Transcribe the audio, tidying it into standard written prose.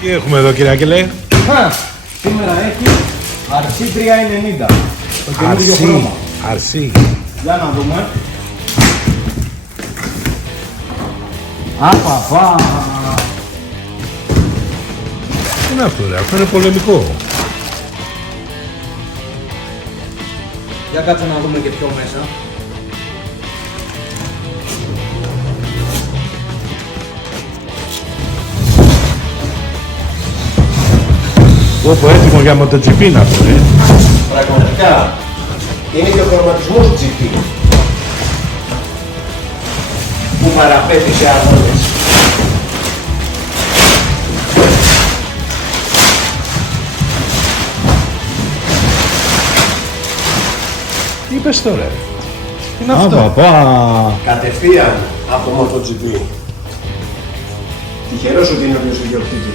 Τι έχουμε εδώ, κύριε Άγγελε? Σήμερα έχει αρσί 390. Το καινούργιο χρώμα. Αρσί. Για να δούμε. Απαπα. Τι είναι αυτό, ρε? Αυτό είναι πολεμικό. Για κάτσε να δούμε και πιο μέσα. Όπου έτοιμο για MotoGP είναι αυτό, ρε. Πραγματικά είναι και ο χρωματισμός GP που παραπέτει σε αγώνες. Τι είπες τώρα, ρε? Τι είναι αυτό? Κατευθείαν από MotoGP. Τυχερός ότι είναι ο οποίος ιδιοκτήτη.